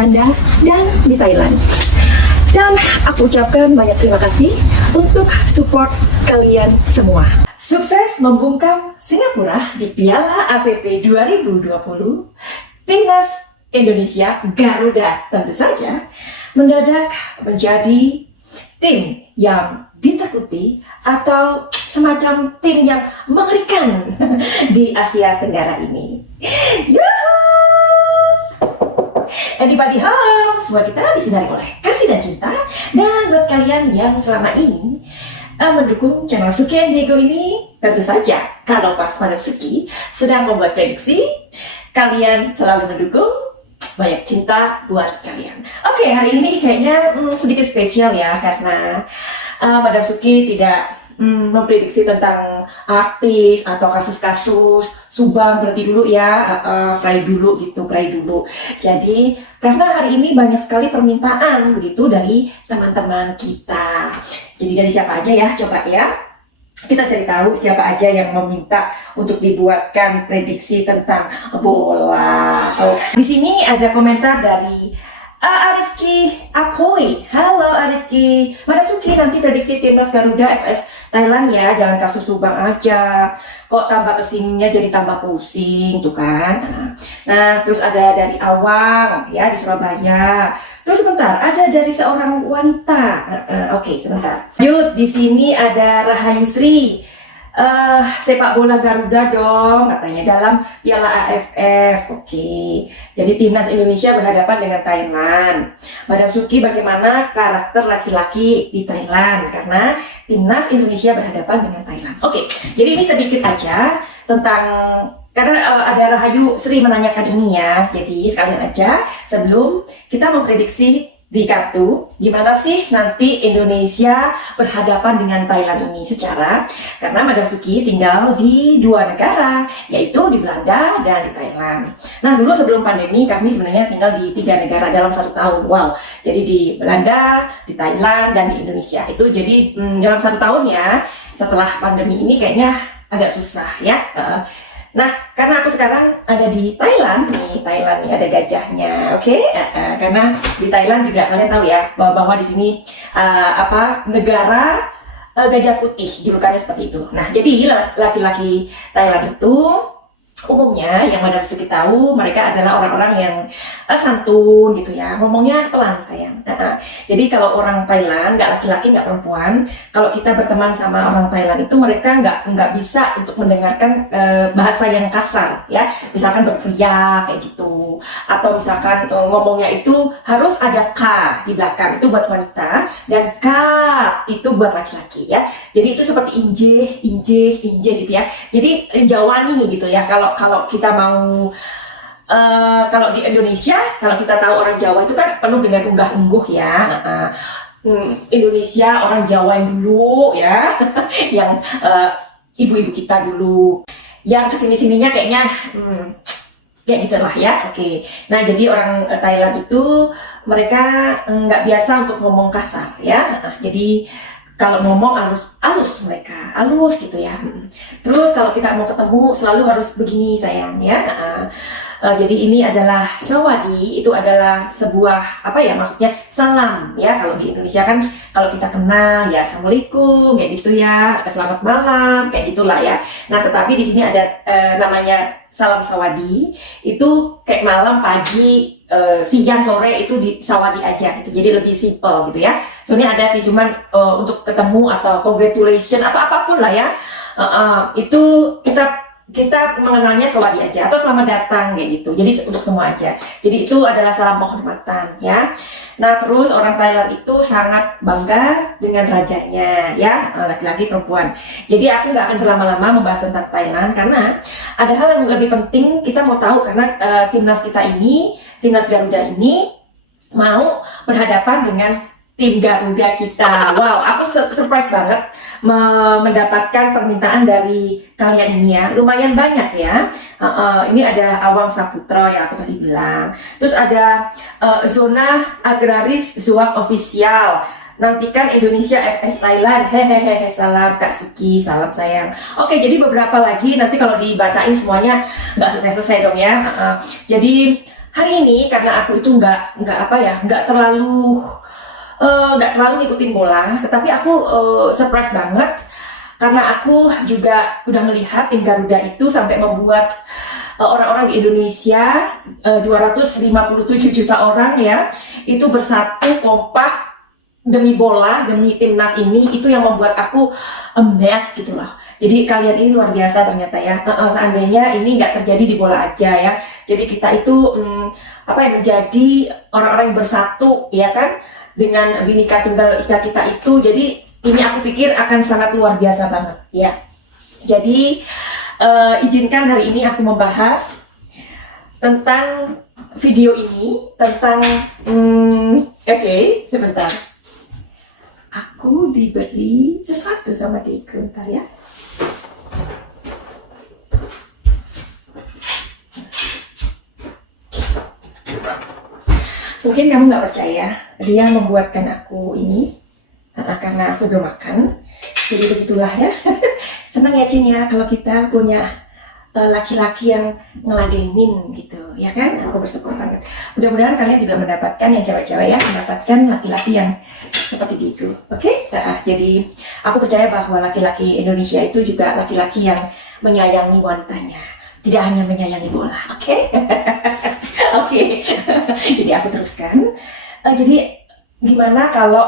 Belanda, dan di Thailand. Dan aku ucapkan banyak terima kasih untuk support kalian semua. Sukses membungkam Singapura di Piala AFF 2020. Timnas Indonesia Garuda tentu saja mendadak menjadi tim yang ditakuti atau semacam tim yang mengerikan di Asia Tenggara ini. Yuhuu! Anybody home? Semua kita disinari oleh kasih dan cinta. Dan buat kalian yang selama ini mendukung channel Suki and Diego ini, tentu saja kalau pas Madam Suki sedang membuat prediksi, kalian selalu mendukung. Banyak cinta buat kalian. Oke, hari ini kayaknya sedikit spesial ya, karena Madam Suki tidak memprediksi tentang artis atau kasus-kasus Subang berhenti dulu ya, pray dulu gitu, pray dulu. Jadi karena hari ini banyak sekali permintaan begitu dari teman-teman kita. Jadi dari siapa aja ya, coba ya kita cari tahu siapa aja yang meminta untuk dibuatkan prediksi tentang bola. Oh, di sini ada komentar dari Ariski Apoy. Halo Ariski, Madam Suki nanti prediksi timnas Garuda FS Thailand ya, jangan kasus Subang aja. Kok tambah kesininya jadi tambah pusing tuh kan. Nah terus ada dari Awang ya di Surabaya. Terus sebentar, ada dari seorang wanita. Oke, sebentar. Yuk, di sini ada Rahayu Sri. Sepak bola Garuda dong katanya dalam Piala AFF. Oke. Jadi timnas Indonesia berhadapan dengan Thailand. Madam Suki, bagaimana karakter laki-laki di Thailand? Karena timnas Indonesia berhadapan dengan Thailand. Oke. Jadi ini sedikit aja tentang, karena ada Rahayu Sri menanyakan ini ya. Jadi sekalian aja sebelum kita memprediksi di kartu, gimana sih nanti Indonesia berhadapan dengan Thailand ini secara, karena Madam Suki tinggal di dua negara, yaitu di Belanda dan di Thailand. Nah dulu sebelum pandemi kami sebenarnya tinggal di 3 negara dalam 1 tahun. Wow, jadi di Belanda, di Thailand, dan di Indonesia. Itu jadi dalam 1 tahun ya. Setelah pandemi ini kayaknya agak susah ya. Nah, karena aku sekarang ada di Thailand nih, ada gajahnya, oke? Karena di Thailand juga kalian tahu ya bahwa di sini negara gajah putih, julukannya seperti itu. Nah, jadi laki-laki Thailand itu umumnya yang Madam Suki tahu mereka adalah orang-orang yang santun gitu ya, ngomongnya pelan sayang. Jadi kalau orang Thailand, nggak laki-laki nggak perempuan, kalau kita berteman sama orang Thailand itu mereka nggak bisa untuk mendengarkan bahasa yang kasar ya, misalkan berteriak kayak gitu, atau misalkan ngomongnya itu harus ada k di belakang, itu buat wanita, dan k itu buat laki-laki ya. Jadi itu seperti injih gitu ya. Jadi jawani gitu ya. Kalau kita mau kalau di Indonesia, kalau kita tahu orang Jawa itu kan penuh dengan unggah-ungguh ya. Indonesia orang Jawa yang dulu ya, yang ibu-ibu kita dulu, yang kesini-sininya kayaknya kayak gitulah ya. Oke. Nah jadi orang Thailand itu mereka nggak biasa untuk ngomong kasar ya. Jadi kalau ngomong halus mereka, halus gitu ya. Terus kalau kita mau ketemu selalu harus begini sayang ya. Jadi ini adalah sawadi, itu adalah sebuah maksudnya salam ya. Kalau di Indonesia kan kalau kita kenal ya assalamualaikum kayak gitu ya, selamat malam kayak gitulah ya. Nah tetapi di sini ada namanya salam sawadi, itu kayak malam, pagi, siang, sore itu di sawadi aja gitu. Jadi lebih simple gitu ya. Sebenarnya ada sih cuman untuk ketemu atau congratulation atau apapun lah ya. Itu kita mengenalnya sawadi aja atau selamat datang kayak gitu. Jadi untuk semua aja. Jadi itu adalah salam penghormatan ya. Nah terus orang Thailand itu sangat bangga dengan rajanya ya, laki-laki perempuan. Jadi aku nggak akan berlama-lama membahas tentang Thailand karena ada hal yang lebih penting kita mau tahu, karena timnas kita ini, timnas Garuda ini mau berhadapan dengan tim Garuda kita. Wow, aku surprise banget mendapatkan permintaan dari kalian ini ya, lumayan banyak ya. Ini ada Awang Saputra yang aku tadi bilang. Terus ada Zona Agraris Zuak Official. Nantikan Indonesia FS Thailand. Hehehe, salam Kak Suki, salam sayang. Oke, jadi beberapa lagi nanti kalau dibacain semuanya nggak selesai-selesai dong ya. Jadi hari ini karena aku itu nggak apa ya, nggak terlalu ngikutin bola, tetapi aku surprise banget karena aku juga udah melihat tim Garuda itu sampai membuat orang-orang di Indonesia 257 juta orang ya itu bersatu kompak demi bola, demi timnas ini. Itu yang membuat aku amazed gitu loh. Jadi kalian ini luar biasa ternyata ya. Seandainya ini nggak terjadi di bola aja ya. Jadi kita itu apa ya, menjadi orang-orang yang bersatu ya kan dengan Bhinneka Tunggal Ika kita itu. Jadi ini aku pikir akan sangat luar biasa banget ya. Jadi izinkan hari ini aku membahas tentang video ini, tentang oke, sebentar. Aku diberi sesuatu sama Diego, bentar ya. Mungkin kamu nggak percaya, dia membuatkan aku ini karena aku belum makan. Jadi begitulah ya. Senang ya Cin ya kalau kita punya laki-laki yang ngeladenin gitu, ya kan? Aku bersyukur banget. Mudah-mudahan kalian juga mendapatkan yang cewek-cewek ya, mendapatkan laki-laki yang seperti itu, oke? Jadi aku percaya bahwa laki-laki Indonesia itu juga laki-laki yang menyayangi wanitanya, tidak hanya menyayangi bola, oke? Oke. Jadi aku teruskan. Jadi gimana kalau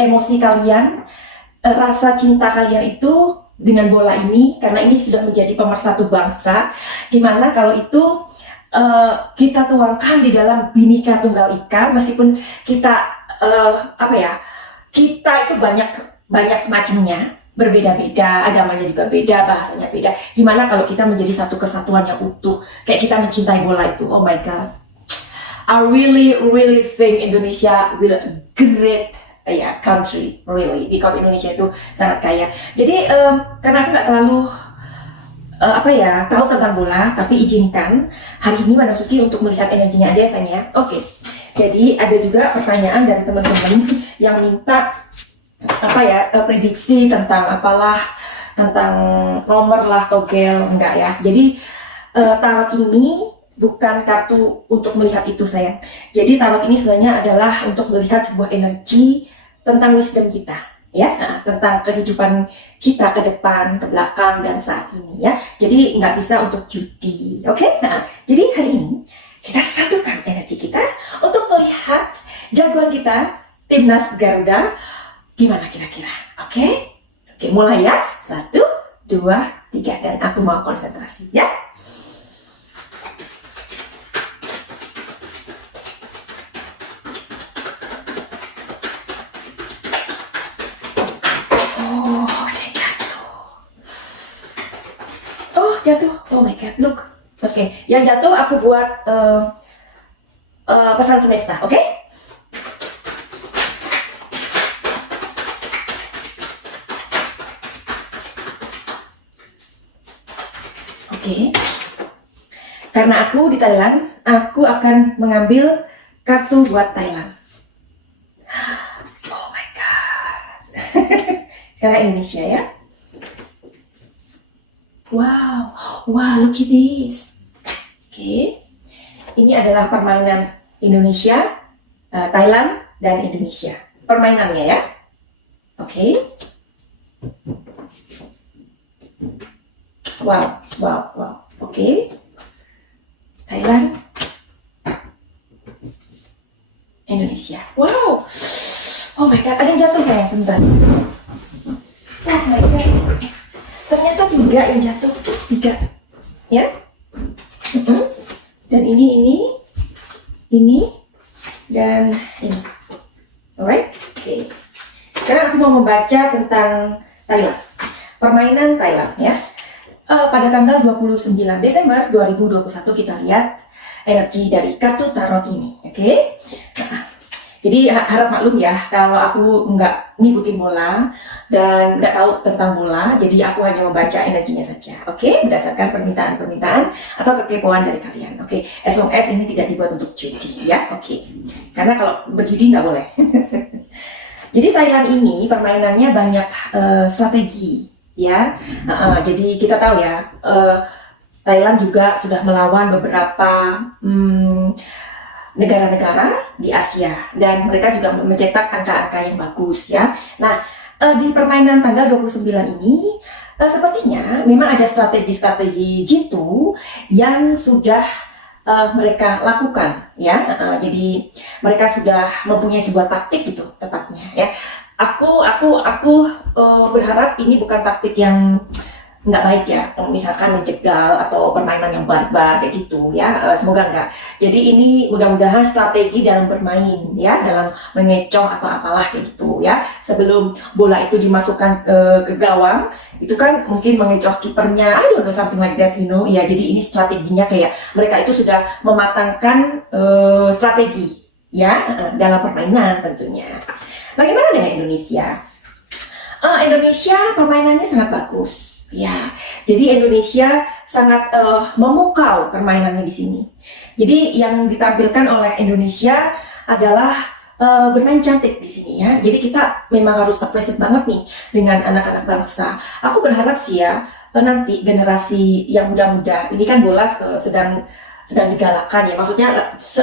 emosi kalian, rasa cinta kalian itu dengan bola ini, karena ini sudah menjadi pemersatu bangsa, gimana kalau itu kita tuangkan di dalam Bhinneka Tunggal Ika, meskipun kita apa ya, kita itu banyak macamnya, berbeda-beda, agamanya juga beda, bahasanya beda. Gimana kalau kita menjadi satu kesatuan yang utuh, kayak kita mencintai bola itu. Oh my god, I really think Indonesia will a great country, really, because Indonesia itu sangat kaya. Jadi karena aku nggak terlalu tahu tentang bola, tapi izinkan hari ini Manasuki untuk melihat energinya aja ya sayang ya. Oke. Jadi ada juga pertanyaan dari teman-teman yang minta prediksi tentang tentang nomor lah, togel, enggak ya. Jadi tarot ini bukan kartu untuk melihat itu sayang. Jadi tarot ini sebenarnya adalah untuk melihat sebuah energi tentang wisdom kita ya, tentang kehidupan kita ke depan, ke belakang, dan saat ini ya. Jadi nggak bisa untuk judi, oke? Jadi hari ini kita satukan energi kita untuk melihat jagoan kita, timnas Garuda, gimana kira-kira, oke? Oke, mulai ya, 1, 2, 3, dan aku mau konsentrasi ya. Jatuh, oh my god, look. Oke, yang jatuh aku buat pesan semesta, oke? Oke. Karena aku di Thailand, aku akan mengambil kartu buat Thailand. Oh my god. Sekarang Indonesia ya. Wow, look at this. Oke, ini adalah permainan Indonesia, Thailand, dan Indonesia. Permainannya ya. Oke. Wow. Oke. Thailand, Indonesia. Wow. Oh my god, ada yang jatuh sayang, sebentar. Oh my god. Ternyata 3 yang jatuh, 3 ya. Dan ini dan ini. Alright, oke. Sekarang aku mau membaca tentang Thailand, permainan Thailand ya. Pada tanggal 29 Desember 2021 kita lihat energi dari kartu tarot ini, oke? Jadi harap maklum ya kalau aku nggak ngikutin bola dan nggak tahu tentang bola, jadi aku hanya membaca energinya saja, oke? Berdasarkan permintaan-permintaan atau kekepoan dari kalian, oke? As long as ini tidak dibuat untuk judi ya, oke? Karena kalau berjudi nggak boleh. Jadi Thailand ini permainannya banyak strategi ya. Jadi kita tahu ya, Thailand juga sudah melawan beberapa negara-negara di Asia dan mereka juga mencetak angka-angka yang bagus ya. Nah, di permainan tanggal 29 ini sepertinya memang ada strategi-strategi jitu yang sudah mereka lakukan ya. Jadi mereka sudah mempunyai sebuah taktik gitu tepatnya ya. Aku berharap ini bukan taktik yang nggak baik ya, misalkan menjegal atau permainan yang barbar kayak gitu ya, semoga enggak. Jadi ini mudah-mudahan strategi dalam bermain ya, dalam mengecoh atau apalah kayak gitu ya. Sebelum bola itu dimasukkan ke gawang, itu kan mungkin mengecoh kipernya, I don't know, something like that, you know. Ya, jadi ini strateginya kayak mereka itu sudah mematangkan strategi ya dalam permainan tentunya. Bagaimana dengan Indonesia? Indonesia permainannya sangat bagus. Ya, jadi Indonesia sangat memukau permainannya di sini. Jadi yang ditampilkan oleh Indonesia adalah bermain cantik di sini ya. Jadi kita memang harus appreciate banget nih dengan anak-anak bangsa. Aku berharap sih ya nanti generasi yang muda-muda ini kan bola sedang digalakkan ya, maksudnya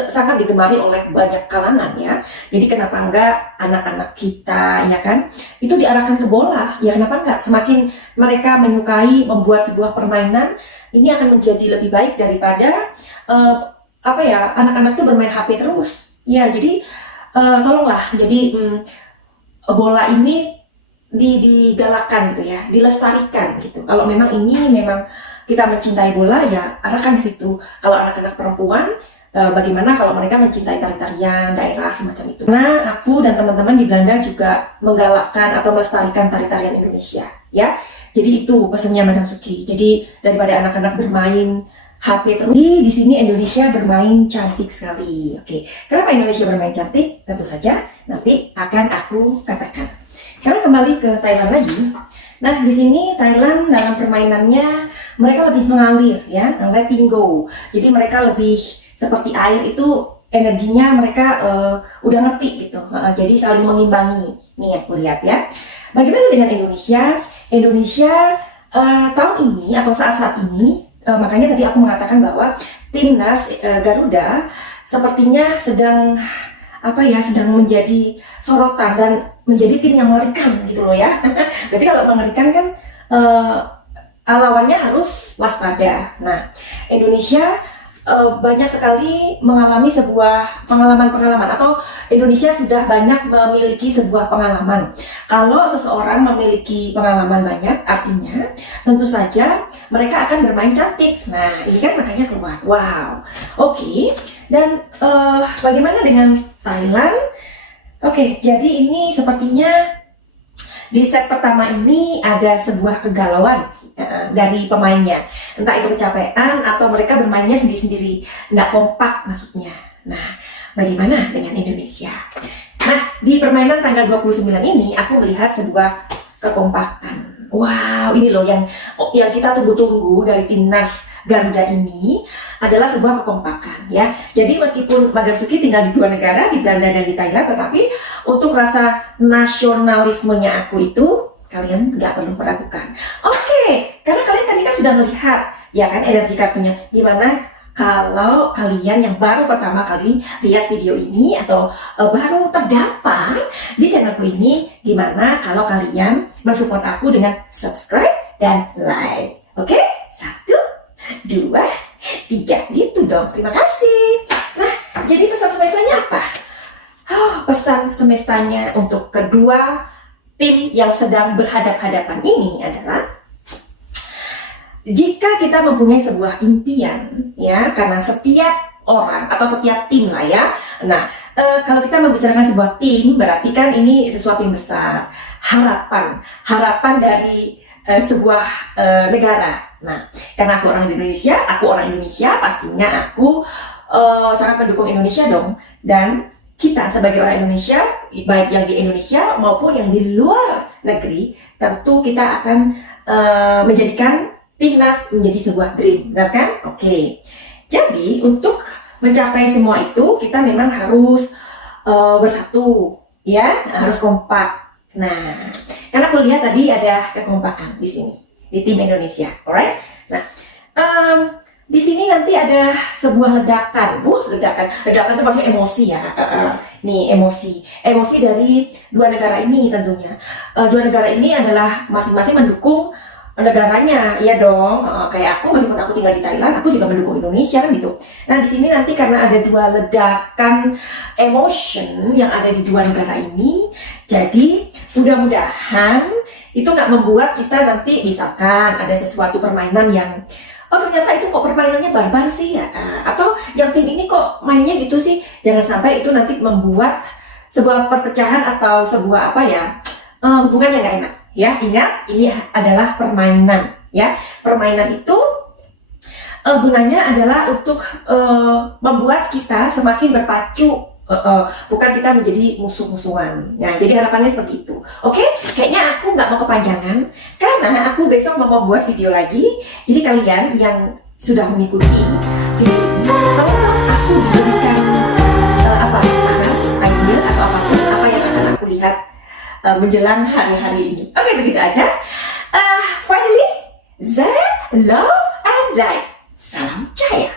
sangat digemari oleh banyak kalangan ya. Jadi kenapa enggak anak-anak kita ya kan itu diarahkan ke bola ya, kenapa enggak? Semakin mereka menyukai membuat sebuah permainan, ini akan menjadi lebih baik daripada anak-anak tuh bermain HP terus ya. Jadi tolonglah, jadi bola ini digalakkan gitu ya, dilestarikan gitu. Kalau memang ini memang kita mencintai bola ya arahkan ke situ. Kalau anak-anak perempuan bagaimana kalau mereka mencintai tari-tarian daerah semacam itu. Nah, aku dan teman-teman di Belanda juga menggalakkan atau melestarikan tari-tarian Indonesia ya. Jadi itu pesannya Madam Suki. Jadi daripada anak-anak bermain HP terus, di sini Indonesia bermain cantik sekali. Oke, kenapa Indonesia bermain cantik? Tentu saja nanti akan aku katakan. Sekarang kembali ke Thailand lagi. Nah, di sini Thailand dalam permainannya mereka lebih mengalir ya, letting go. Jadi mereka lebih seperti air itu, energinya mereka udah ngerti gitu. Jadi saling mengimbangi. Nih aku lihat ya. Bagaimana dengan Indonesia? Indonesia tahun ini atau saat-saat ini, makanya tadi aku mengatakan bahwa timnas Garuda sepertinya sedang sedang menjadi sorotan dan menjadi tim yang mengerikan gitu loh ya. Jadi kalau mengerikan kan lawannya harus waspada. Nah, Indonesia banyak sekali mengalami sebuah pengalaman-pengalaman, atau Indonesia sudah banyak memiliki sebuah pengalaman. Kalau seseorang memiliki pengalaman banyak, artinya tentu saja mereka akan bermain cantik. Nah, ini kan makanya keluar. Wow, oke. Dan bagaimana dengan Thailand? Oke, jadi ini sepertinya di set pertama ini ada sebuah kegalauan dari pemainnya. Entah itu kecapean atau mereka bermainnya sendiri-sendiri, nggak kompak maksudnya. Nah, bagaimana dengan Indonesia? Nah, di permainan tanggal 29 ini aku melihat sebuah kekompakan. Wow, ini loh yang kita tunggu-tunggu dari timnas Garuda ini adalah sebuah kekompakan ya. Jadi meskipun Madam Suki tinggal di dua negara, di Belanda dan di Thailand, tetapi untuk rasa nasionalismenya aku itu kalian nggak perlu meragukan. Oke, karena kalian tadi kan sudah melihat ya kan energi kartunya. Gimana kalau kalian yang baru pertama kali lihat video ini atau baru terdampar di channelku ini, gimana kalau kalian mensupport aku dengan subscribe dan like? Oke, 1, 2, 3, gitu dong. Terima kasih. Nah, jadi pesan semestanya apa? Pesan semestanya untuk kedua tim yang sedang berhadap-hadapan ini adalah, jika kita mempunyai sebuah impian ya, karena setiap orang atau setiap tim lah ya. Nah, kalau kita membicarakan sebuah tim, berarti kan ini sesuatu yang besar, harapan dari sebuah negara. Nah, karena aku orang Indonesia, pastinya aku sangat mendukung Indonesia dong. Dan kita sebagai orang Indonesia, baik yang di Indonesia maupun yang di luar negeri, tentu kita akan menjadikan timnas menjadi sebuah dream, benar kan? Oke. Jadi untuk mencapai semua itu kita memang harus bersatu, ya, harus kompak. Nah, karena aku lihat tadi ada kekompakan di sini di tim Indonesia, alright? Nah, Di sini nanti ada sebuah ledakan. Ledakan itu maksudnya emosi ya. Nih emosi dari dua negara ini tentunya. Dua negara ini adalah masing-masing mendukung negaranya, ya dong. Kayak aku, meskipun aku tinggal di Thailand, aku juga mendukung Indonesia kan gitu. Nah di sini nanti karena ada dua ledakan emotion yang ada di dua negara ini, jadi mudah-mudahan itu nggak membuat kita nanti misalkan ada sesuatu permainan yang oh ternyata itu kok permainannya barbar sih ya, atau yang tim ini kok mainnya gitu sih. Jangan sampai itu nanti membuat sebuah perpecahan atau sebuah apa ya, hubungan yang gak enak ya. Ingat, ini adalah permainan ya. Permainan itu gunanya adalah untuk membuat kita semakin berpacu, bukan kita menjadi musuh-musuhan. Nah, jadi harapannya seperti itu. Oke, kayaknya aku nggak mau kepanjangan karena aku besok mau membuat video lagi. Jadi kalian yang sudah mengikuti video ini, tolong aku diberikan saran, idea atau apapun apa yang akan aku lihat menjelang hari-hari ini. Oke, begitu aja. Finally, Zaya, love and light. Salam Jaya.